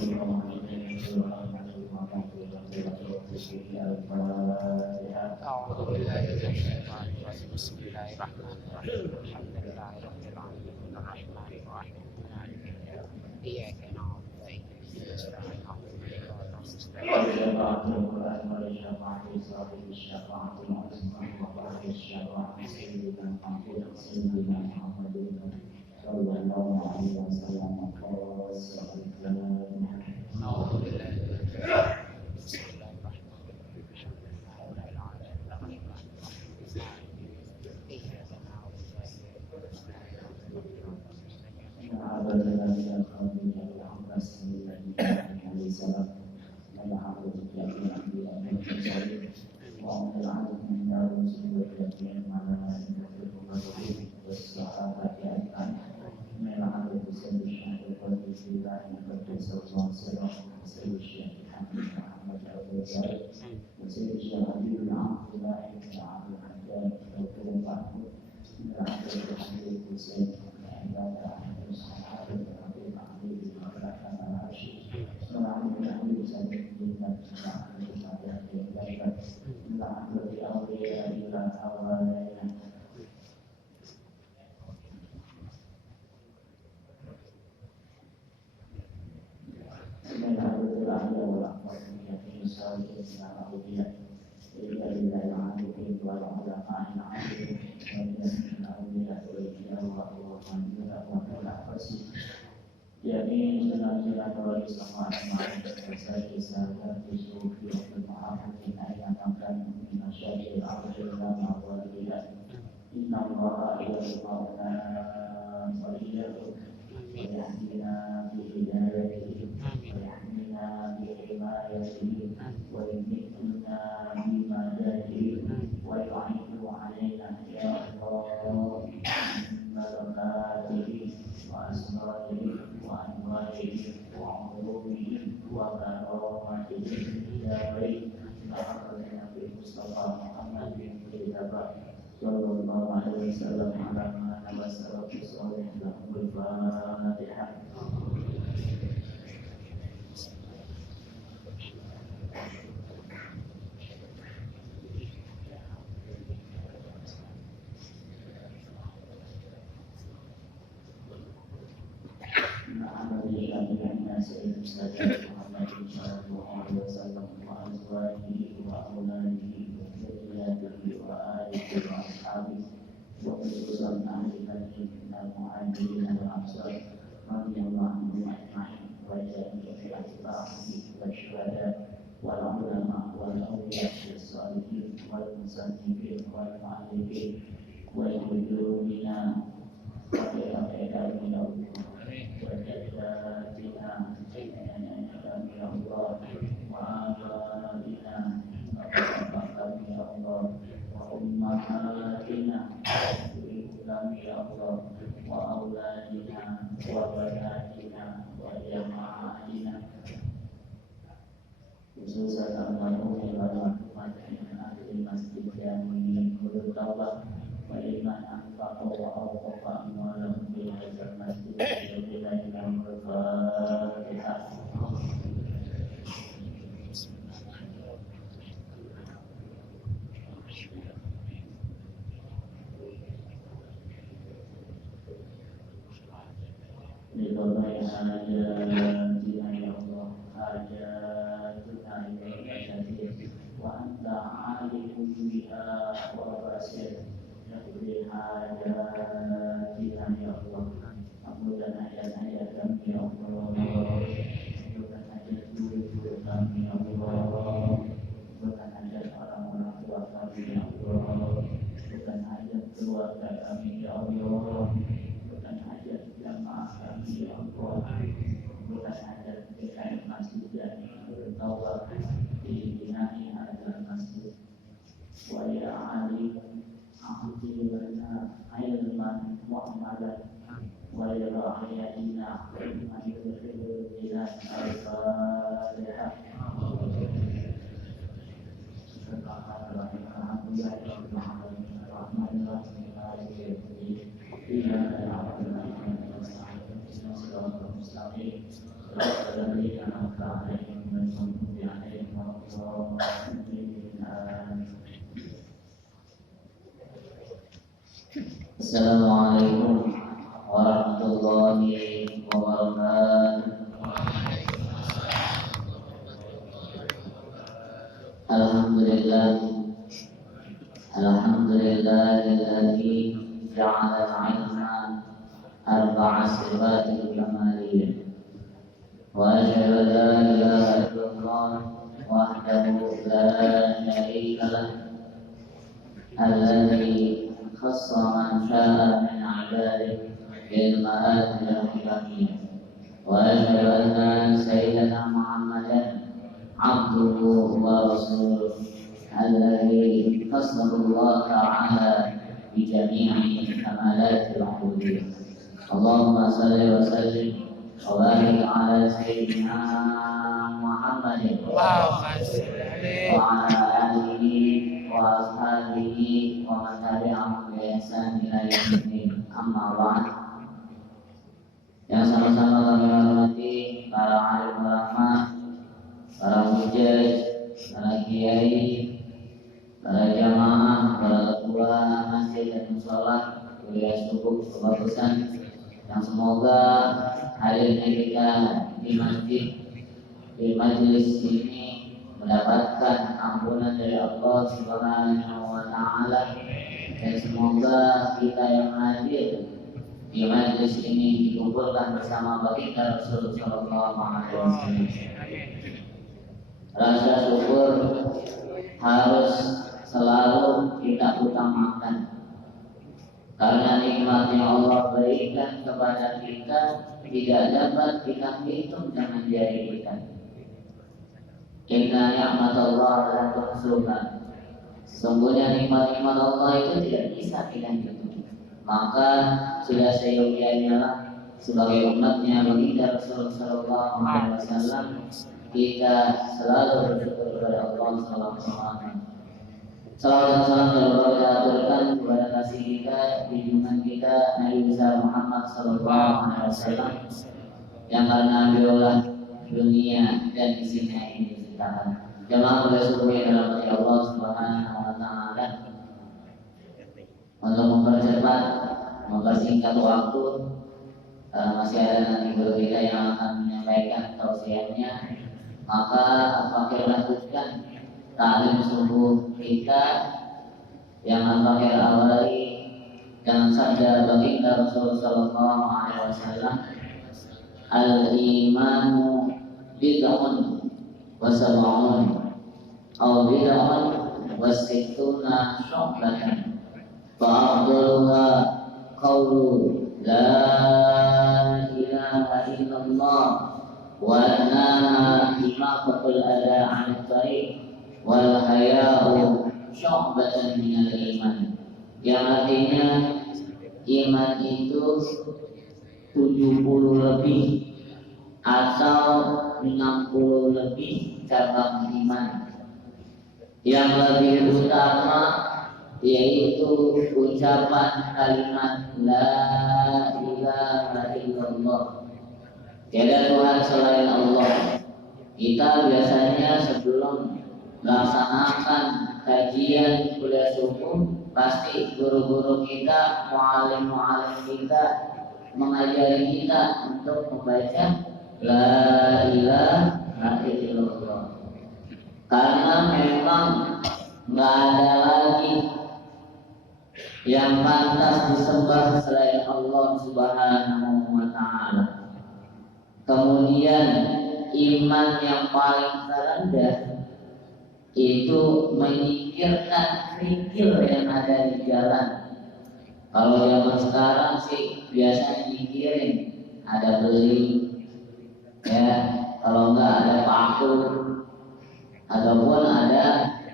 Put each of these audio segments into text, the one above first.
Bismillahirrahmanirrahim. Alhamdulillahirabbil alamin arrahmanirrahim. Iyyaka na'budu wa iyyaka nasta'in. Assalamualaikum warahmatullahi wabarakatuh. Alhamdulillah, alhamdulillahilladzi ja'ala al-'ilma arba'a sifatil kamaliyah. Wa asyhadu an la ilaha illallah wahdahu la syarika lah, alladzi khassa man syaa'a min 'ibadihi bil ma'adil al-hikmiyah. Wa asyhadu anna sayyidana Muhammadan abduhu wa rasuluh alladzi khassahu ta'ala bi jami'i kamalatil 'ubudiyyah. Allahumma shalli wa sallim wa barik ala sayyidina Muhammadin wa ala alihi wa ashabihi wa man tabi'ahum bi ihsan ila yaumil din. Amma ba'd. Yang sama-sama kami hormati para alim ulama, para hujjaj, para kiai, para jamaah, para ketua masjid dan mushola, kuliah subuh kebagusan, yang semoga hadirnya kita di masjid, di majelis ini mendapatkan ampunan dari Allah Subhanahu wa Ta'ala, dan semoga kita yang hadir di majelis ini dikumpulkan bersama baginda Rasulullah Sallallahu Alaihi Wasallam. Rasa syukur harus selalu kita utamakan, karena nikmatnya Allah berikan kepada kita tidak dapat kita hitung dengan jari kita. Inna ni'matallah la tuhsuha. Sesungguhnya nikmat-nikmat Allah itu tidak bisa kita hitung. Maka sudah seyogianya sebagai umatnya baginda Rasulullah Sallallahu Alaihi Wasallam kita selalu bersyukur kepada Allah Subhanahu wa Ta'ala. Salawat dan salam kita aturkan kepada kasih kita, junjungan kita Nabi besar Muhammad Sallallahu Alaihi Wasallam, yang karena beliaulah dunia dan isinya ini diciptakan. Jemaah oleh subuh yang dalam hati Allah Subhanahu wa Ta'ala, untuk mempercepat, mempersingkat waktu, masih ada nanti guru kita yang akan menyampaikan tausiahnya, maka akhir lanjutkan ta'lim subuh kita yang akhir awali dengan sabda baginda Rasulullah Sallallahu Alaihi Wasallam, al-imanu bid'un wa sab'un aw bid'un wa sittuna syu'batan fa'afdaluha qawlu la ilaha illallah wa annaha imaqatul ada 'anil tariq wal haya'u syu'batan minal iman. Yang artinya iman itu 70 lebih atau 60 lebih cabang iman. Yang lebih utama yaitu ucapan kalimat la ilaha illallah, tiada Tuhan selain Allah. Kita biasanya sebelum melaksanakan kajian kuliah subuh, pasti guru-guru kita, mu'alim-mu'alim kita mengajari kita untuk membaca la ilaha illallah, karena memang nggak ada lagi yang pantas disembah selain Allah Subhanahu wa Ta'ala. Kemudian iman yang paling terendah itu menyingkirkan kerikil yang ada di jalan. Kalau zaman sekarang sih biasanya nyingkirin, ada beli, ya, kalau enggak ada paku, ataupun ada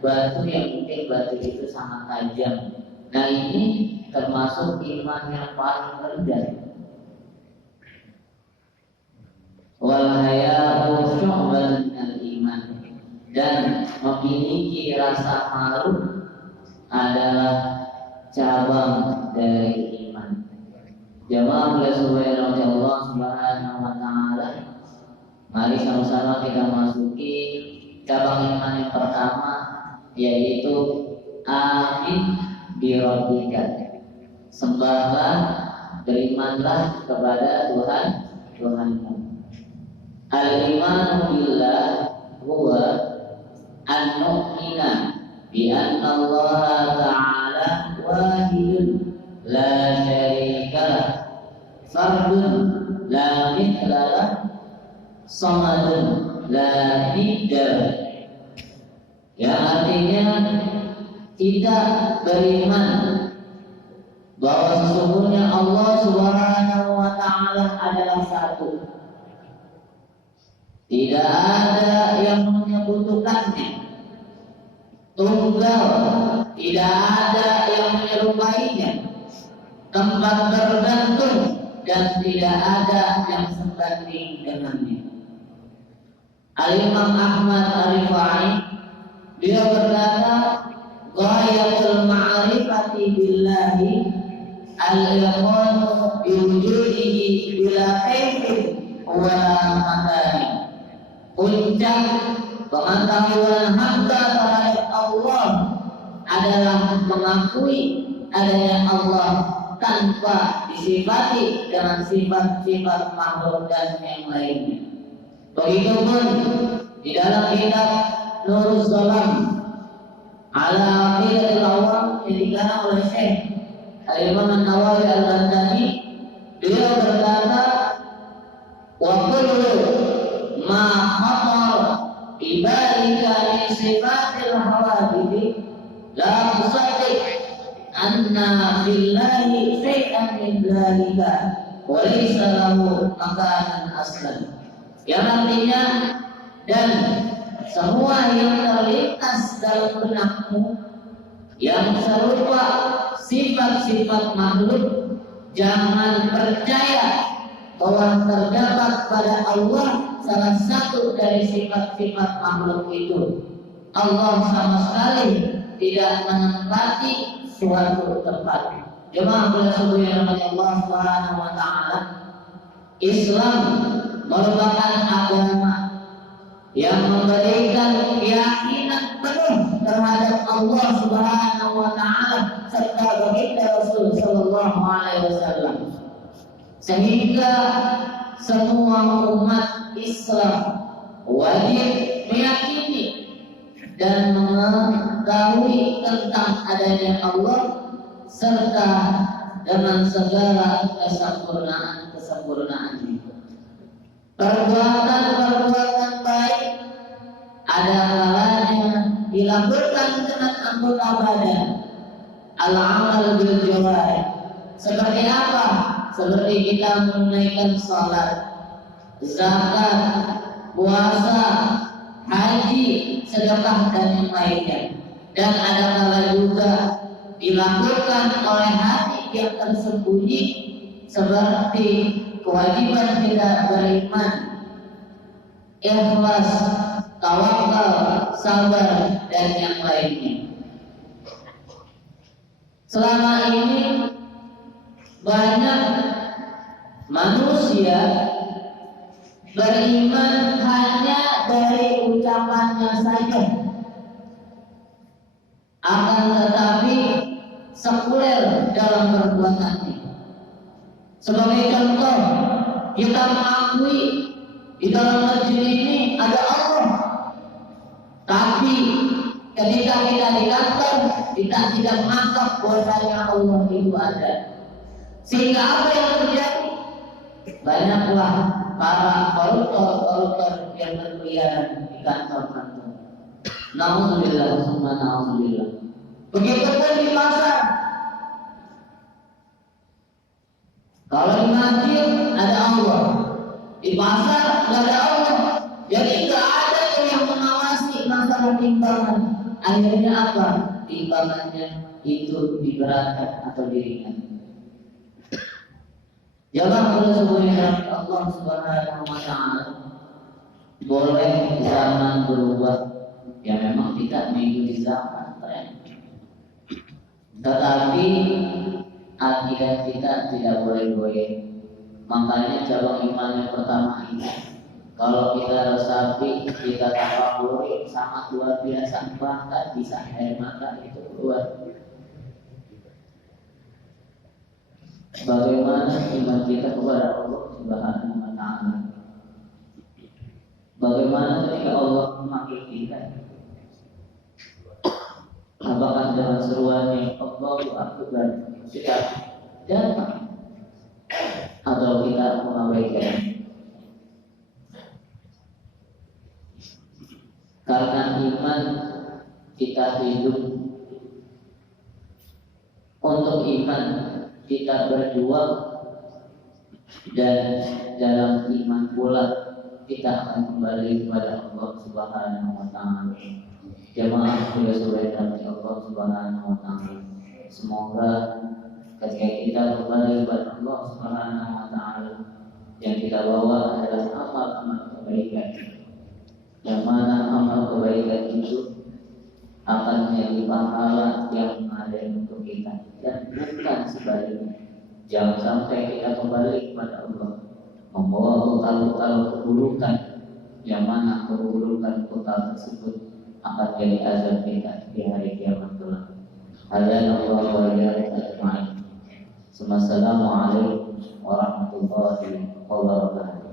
batu yang mungkin batu itu sangat tajam. Nah, ini termasuk iman yang paling rendah. Wal haya'u syu'batun minal iman, dan memiliki rasa malu adalah cabang dari iman. Jamaah oleh Allah Subhanahu wa Ta'ala, Mari sama-sama kita masuki cabang iman yang pertama, yaitu amin birabbika. Sembahlah, berimanlah kepada Tuhanmu. Al-imanu billah huwa an-nu'mina bi anna Allah ta'ala wahidun la syarika lah, fardun la mithla lah, samadun la nidda. Yang artinya kita beriman bahwa sesungguhnya Allah Subhanahu wa ta'ala adalah satu. Tidak ada yang menyekutukannya, tunggal, tidak ada yang menyerupainya, tempat bergantung, dan tidak ada yang sebanding dengannya. Al-Imam Ahmad Ar-Rifai dia berkata, ghayatul ma'rifati billahi al-yaqanu biwujudihi bila kaifin wala makani. Puncak pengetahuan hamba terhadap Allah adalah mengakui adanya Allah tanpa disifati dengan sifat-sifat makhluk dan yang lainnya. Begitupun di dalam kitab Nuruz Zalam ala aqidatul awam yang dikarang oleh Syekh Al-Imam An-Nawawi Al-Bandani, beliau berkata, wa kullu ma khatar ibalika min sifatil hawadith la tusaddiq anna billahi syai'an min dhalika wa laysa lahu makanan aslan. Yang artinya, dan semua yang terlintas dalam benakmu yang serupa sifat-sifat makhluk, jangan percaya bahwa terdapat pada Allah salah satu dari sifat-sifat makhluk itu. Allah sama sekali tidak menempati suatu tempat. Jemaah bersyukur yang namanya Allah Subhanahu wa ta'ala. Islam merupakan agama yang memberikan keyakinan penuh terhadap Allah Subhanahu wa ta'ala serta baginda Rasul sallallahu alaihi wasallam. Sehingga semua umat Islam wajib meyakini dan mengetahui tentang adanya Allah serta dengan segala kesempurnaan-kesempurnaannya. Perbuatan-perbuatan baik ada kalanya dilakukan dengan anggota badan, al-amal bil jawarih. Seperti apa? Seperti kita menunaikan salat, zakat, puasa, haji, sedekah dan yang lainnya. Dan ada kala juga dilakukan oleh hati yang tersembunyi, seperti kewajiban kita beriman, ikhlas, tawakal, sabar dan yang lainnya. Selama ini banyak manusia beriman hanya dari ucapannya saja, akan tetapi sekuler dalam perbuatannya. Sebagai contoh, kita mengakui di dalam masjid ini ada Allah, tapi ketika kita di kantor kita tidak menganggap bahwasanya Allah itu ada. Sehingga apa yang terjadi? Banyaklah para koruptor yang berkeliaran di kantor-kantor. Nauzubillah, summa nauzubillah. Begitupun di pasar. Kalau di masjid ada Allah, di pasar nggak ada Allah. Jadi nggak ada yang mengawasi masalah timbangan. Akhirnya apa? Timbangannya itu diberatkan atau diringankan. Jangan bersesuaian Allah Subhanahu wa ta'ala. Boleh zaman berubah, ya memang kita mengikuti zaman tren. Tetapi akidah kita tidak boleh goyah. Makanya cabang iman yang pertama ini, kalau kita resapi, kita tafakuri sangat luar biasa, bahkan bisa air mata itu keluar. Bagaimana iman kita kepada Allah Subhanahu wa Ta'ala? Bagaimana ketika Allah memanggil kita? Apakah dengan seruannya Allahu Akbar kita datang atau kita mengabaikan? Karena iman kita hidup, untuk iman kita berjuang, dan dalam iman pula kita akan kembali kepada Allah Subhanahu wa Ta'ala. Jemaah saudara-saudara Allah Subhanahu wa Ta'ala, semoga ketika kita kembali kepada Allah Subhanahu wa Ta'ala, yang kita bawa adalah amal-amal kebaikan, yang mana amal kebaikan itu akan menjadi pahala yang ada untuk kita, dan bukan sebaliknya. Jangan sampai kita kembali kepada Allah membawa bekal-bekal keburukan, yang mana keburukan bekal tersebut akan jadi azab kita di hari kiamat kelak. Hadanallahu wa iyyakum ajma'in. Assalamualaikum warahmatullahi wabarakatuh.